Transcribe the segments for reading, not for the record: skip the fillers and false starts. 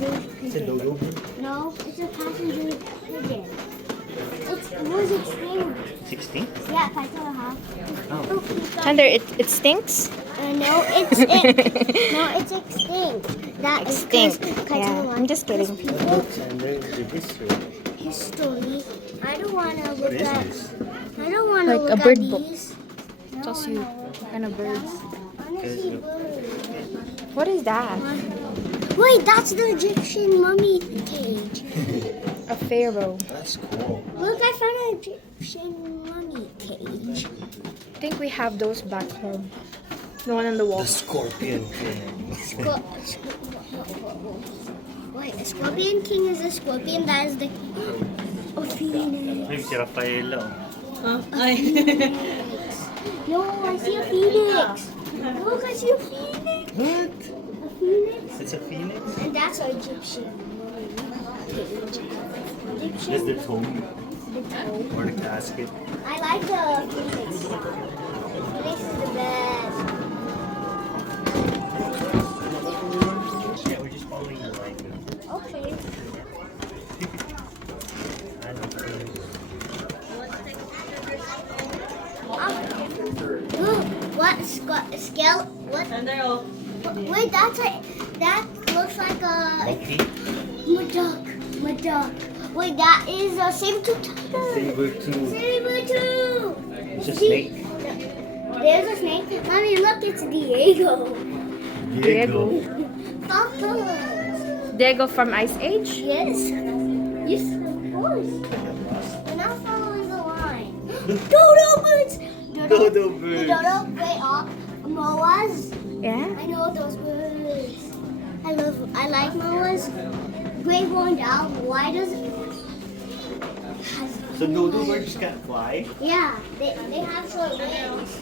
passenger It's a pigeon. dodo. No, it's a passenger pigeon. It was extinct. 16? Yeah, 5.5. Oh. Chandler, it stinks? No, it's extinct. That is Extinct. 'cause Yeah, you know I'm just kidding. Because people Look, Chandler, the history. history. I don't want to What look is at. this? I don't want to Like a look bird at book. these. No, Tells I you wanna look what kind of birds. I want to see birds. What is that? Wait, that's the Egyptian mummy cage. A pharaoh. That's cool. Look, I found an Egyptian mummy cage. I think we have those back home. The one on the wall. The scorpion king. Wait, a scorpion king is a scorpion that is the a phoenix. Maybe si Rafaela. No, I see a phoenix. Look, I see a phoenix. What? A phoenix. It's a phoenix? And that's an Egyptian cage. That's the tomb The toe. or the casket. I like the phoenix sound. Phoenix is the best. Yeah, we're just following the line. Okay. Ooh, what scale? What? Wait, that looks like a Monkey, duck. Wait, that is a saber-tooth tiger. saber-tooth. Saber-tooth. It's a snake. There's a snake. Mommy, look, it's Diego. Diego. Papa. Diego from Ice Age? Yes. Yes, of course. We're not following the line. Dodo birds. Dodo birds. The dodo, wait, moas. Yeah. I know those birds. I like moas. Great horned owl. Why does it? So dodo birds can't fly? Yeah, they have short wings.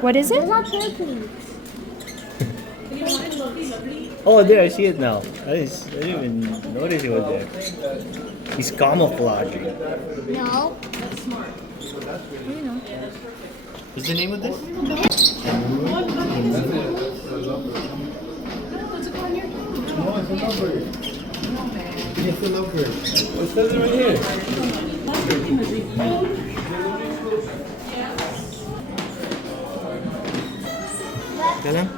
What is it? Those are turkeys. Oh, there, I see it now. I didn't even notice it was there. He's camouflaging. No. You know. What's the name of this? No, it's a lovebird. It's a lovebird. It says it right here. Teka lang.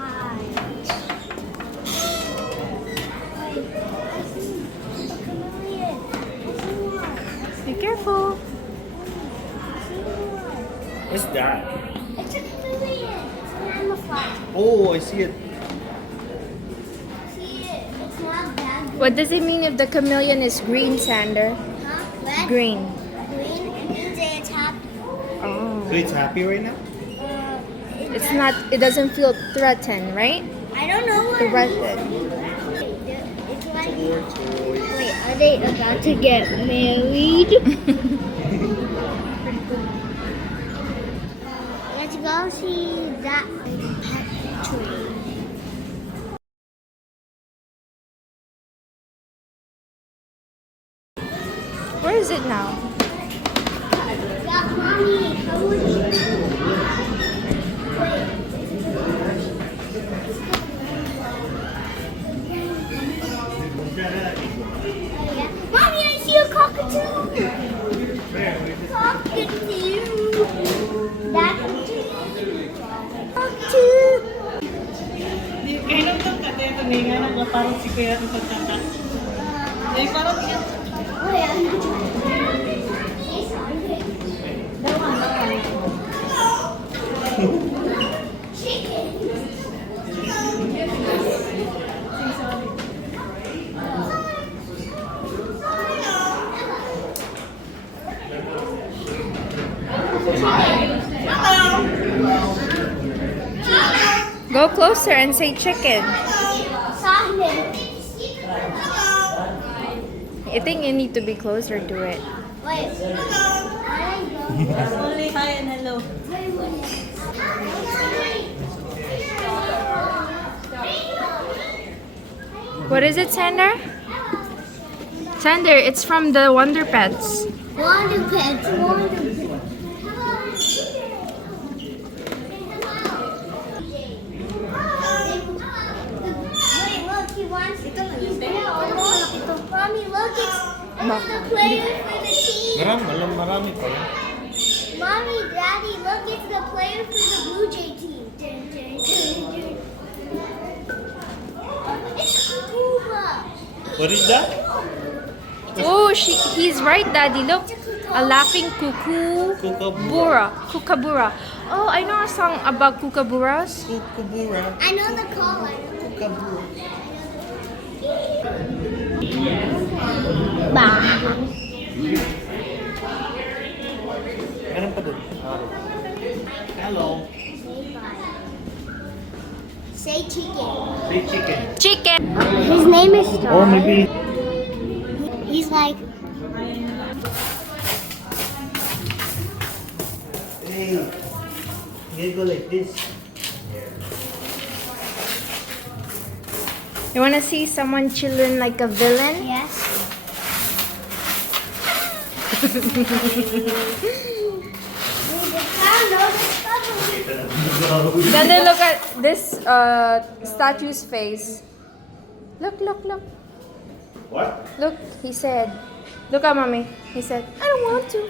Be careful. What's that? It's a chameleon. It's camouflage. Oh, I see it. See it? It's not that good. What does it mean if the chameleon is green, Sander? Huh? Red? Green. Green? It means it's happy. Oh. So it's happy right now? It's not, it doesn't feel threatened, right? I don't know what Threatened. it's like. Wait, are they about to get married? Let's go see that pet tree. Where is it now? Yeah, mommy, come with me. Mommy, I see a cockatoo. Cockatoo. That cockatoo. Kailan lang ka tayo tumingan ng parang si Kuya ng pagkaka. Eh, parang yan. Oh, yeah. Go closer and say chicken. Simon. I think you need to be closer to it. Wait. Only hi and hello. What is it, Sander? Sander, it's from the Wonder Pets. Wonder Pets, Wonder Pets. Wait, look, he wants to. Mommy, look, it's the player for the team. Marami pa. Mommy, Daddy, look, it's the player for the Blue Jay team. It's Cuba. What is that? Oh, he's right, Daddy. Look, a laughing cuckoo. Kookaburra. Oh, I know a song about kookaburras. Kookaburra. I know the call. Kookaburra. Bah. Meron pa dun. Hello. Say chicken. Say chicken. Chicken. His name is Star. Oh, maybe. He's like, Hey. You go like this. You wanna see someone chilling like a villain? yes. Then look at this statue's face. Look. What? Look, he said. Look at mommy. He said, I don't want to.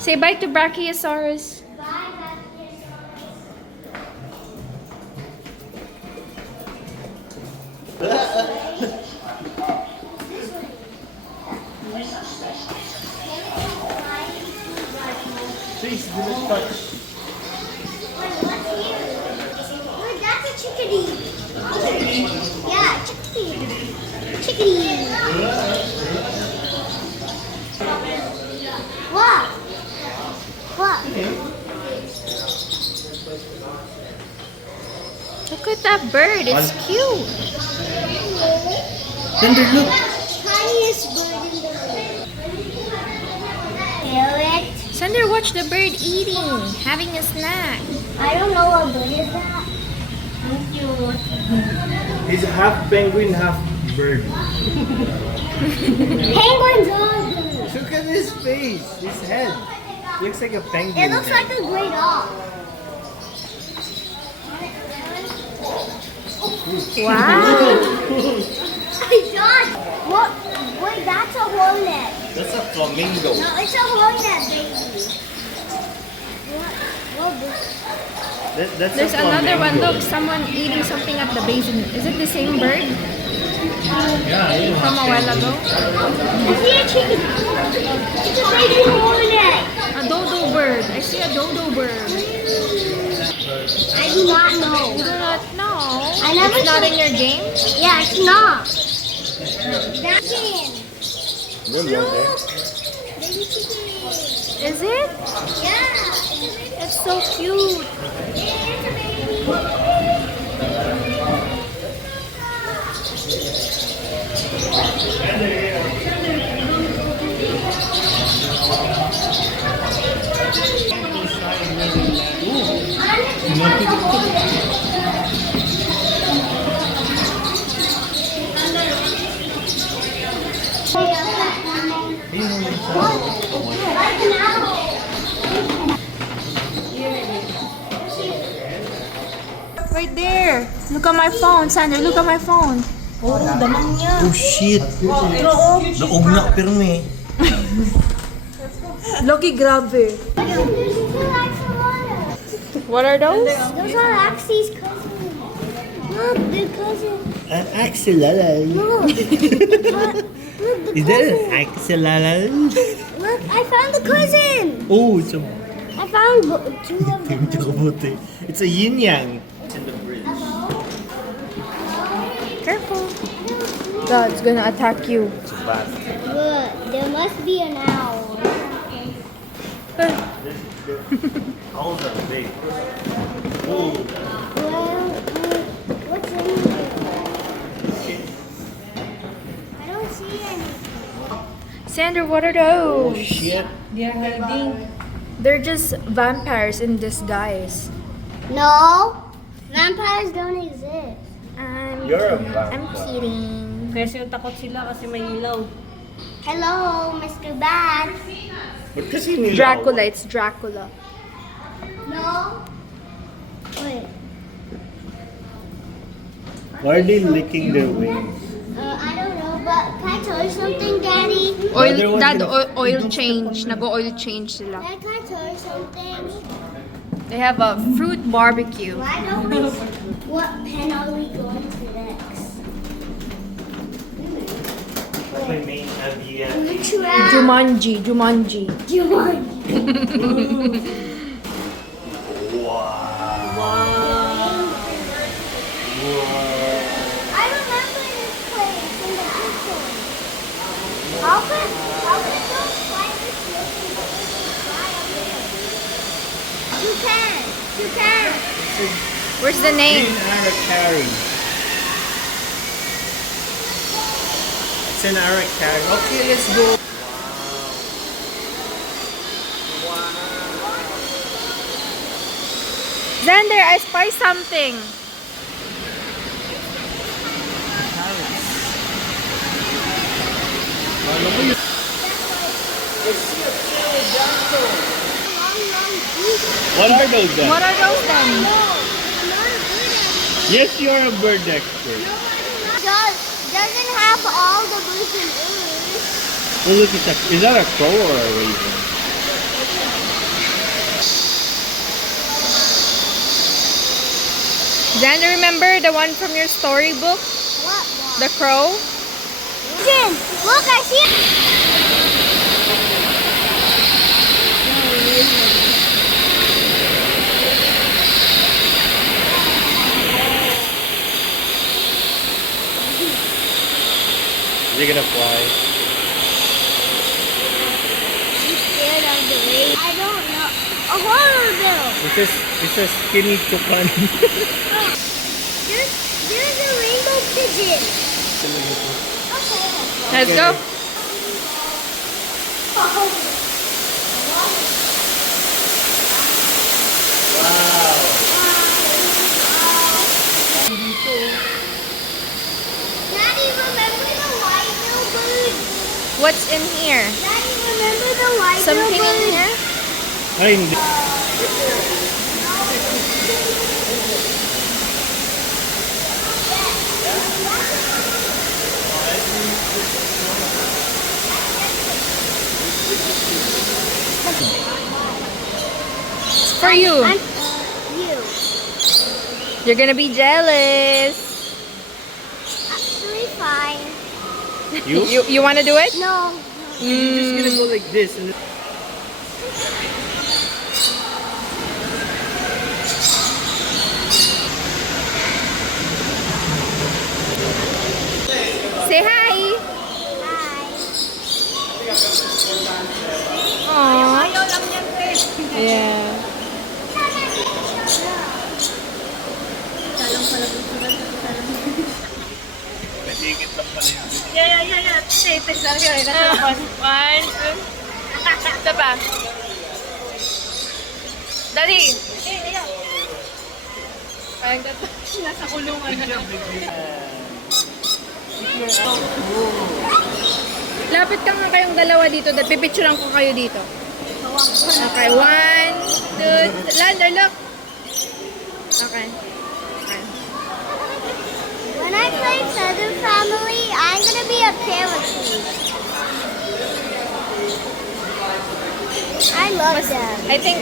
Say bye to Brachiosaurus. Please do not touch. Look, that's a chickadee. Yeah, chickadee. What? Look at that bird. It's cute. Sander, look. Tiniest bird in the world. Parrot. Sander, watch the bird eating, having a snack. I don't know what bird is that. He's half penguin, half bird. Penguins are good. Look at his face, his head. Looks like a penguin. It looks like a gray dog. Wow. John, what? Wait, that's a hornet. That's a flamingo. No, it's a hornet, baby. What? That's There's a another one. flamingo. Look, someone eating something at the basin. Is it the same bird Yeah, from a while ago? I see a chicken. It's a baby hornet. A dodo bird. I see a dodo bird. I do not know. You do not know. I never It's not saw- in your game? Yeah, it's not. Chicken. Good Look, one, baby chicken. Is it? Yeah, It's so cute. it's a baby. Right there. Look at my phone, Sandra. Look at my phone. Oh shit! Naog na pirmi. Loki, grabe. What are those? Those are Axie's cousins. Look, they're cousins. An axolotl. Look. Look, the Is that cousin. an axolotl? Look, I found the cousin. Oh, it's a I found two of them. It's a yin yang. It's in the bridge. Careful. God's gonna attack you. It's a bat. Look, there must be an owl. Owls are big. Oh, Well, what's in here? I don't see anything. Sandra, what are oh those? shit! They're hiding. They're just vampires in disguise. No, vampires don't exist. I'm You're a black I'm dog. kidding. Kasi takot sila kasi may ilaw. Hello, Mr. Bat. Ba't kasi nilaw? Dracula, it's Dracula. No. Wait. Why are they licking their wings? I don't know, but can I tell you something, Daddy? Oil, other one's dad, gonna- oil change. Nag-oil change sila. Dad, can I tell you something? They have a fruit barbecue. Why don't we? What pen are we going to next? That's my main idea. Which round? Jumanji, Jumanji. Jumanji. I remember this place in the picture. How could those spiders looking fly up there? You can. You can. Where's the name? Niagara carry. It's an Aracari. Okay, let's go. Xander, I spy something. What are those then? What are those then? Yes, you're a bird expert. Doesn't have all the blues and blues. Oh, look at that. Is that a crow or a raven? Xander, remember the one from your storybook? What? The crow? Jin, look, I see it. Is it gonna fly? I'm scared of the rain. I don't know. A horror bill. It's a skinny toucan. There's a rainbow pigeon. Okay. Let's go. Daddy, remember the white billboard? What's in here? Daddy, remember the white Something in billboard? here? Ay, hindi. It's for you. You. You're gonna be jealous. Actually, fine. You? You wanna do it? No. You're just gonna go like this. And Say hi. Hi. Aww. Yeah. Natigit lang pala yun. Yeah. Safe lang yun. One, two. Ito pa. Daddy. Parang ito. Nasa kulungan na. Lapit ka nga kayong dalawa dito. Pipicturean ko kayo dito. Okay, one, two, Lander, look. Okay. When I play Feather Family, I'm gonna be a parakeet. I love them. I think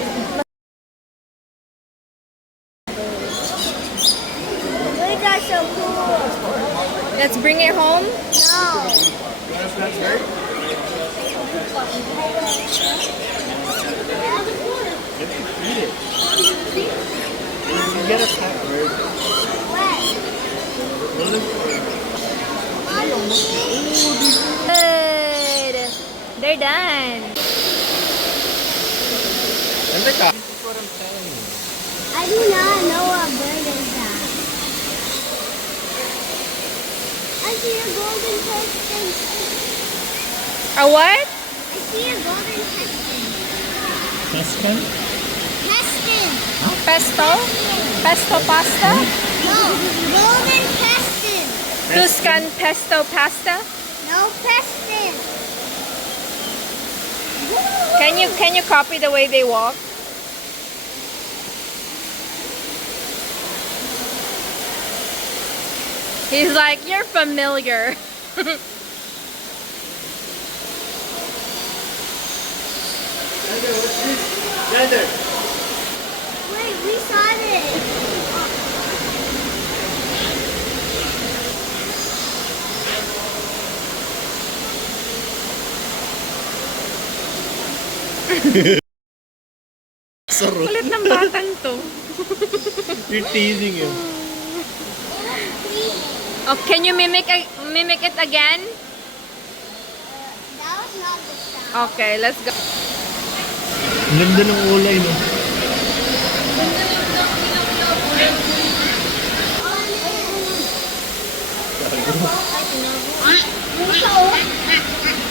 Look, that's so cool. let's bring it home. No. You get a pet bird. What? Good. They're done. And the cat. This is what I'm telling you. I do not know what bird is that. I see a golden piston. A what? I see a golden piston. Pescan? Piston. Pesto? Pesto pasta? No, golden piston. Tuscan pesto pasta. No, Preston. Can you copy the way they walk? He's like, you're familiar. Xander, what's this? Xander! Wait, we saw this. Sarot. Kulit ng batang to. You're teasing him. Oh, can you mimic it again? That was not the sound. Okay, let's go. Ang ganda ng ulay, no?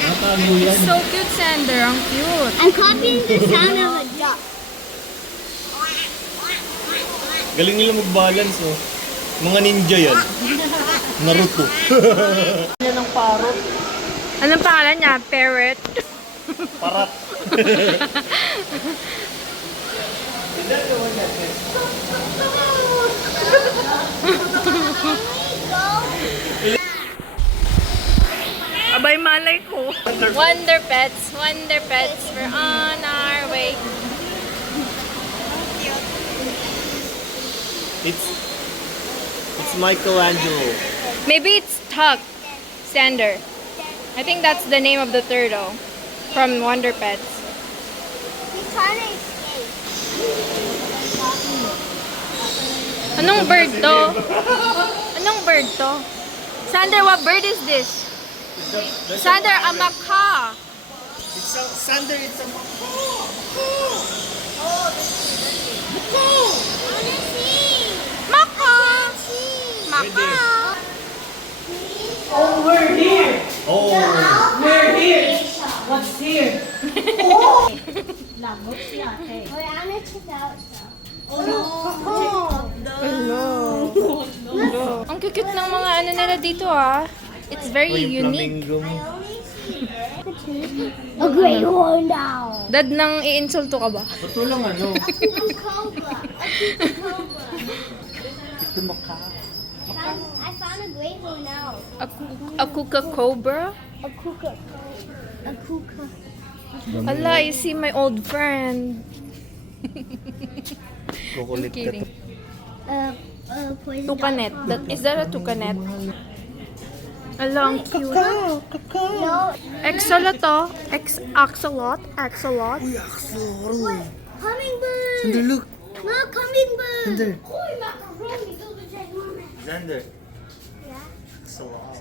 Nakago yan. So cute, Sander. Ang cute. I'm copying the sound of a duck. Galing nila mag-balance, no? Mga ninja yan. Naruto. Yan ang parot. Anong pangalan niya? Parrot? Parat. Abay, malay ko. Wonder Pets. Wonder Pets. We're on our way. It's Michelangelo. Maybe it's Tuck. Sander. I think that's the name of the turtle from Wonder Pets. He's trying to escape. Anong bird to? Anong bird to? Sander, what bird is this? Sander, a macaw. It's a Sander, it's a Macaw. Macaw. Oh, we're here. Oh, We're here. What's here? Lamok siya, eh. Wait, I'm gonna check out some. Ang cute ng mga ano nila dito ah. It's very yung unique. flamingo mo. A great horn now. Dad, nang iinsulto ka ba? Ba't walang ano? A cobra. A cobra. Ito maka. I found a great horn now. A kuka cobra? A kuka. A kuka. Hala, I see my old friend. Kukulit ka Kidding. to. Poison. Tukanet. Is that a tukanet? Hala, ang cute. No. Axolot to. Axolot. Axolot. Hummingbird. Xander, look. Look, hummingbird. Xander. Oh, macaroni. Those are ginormous. Xander. Yeah. Salon.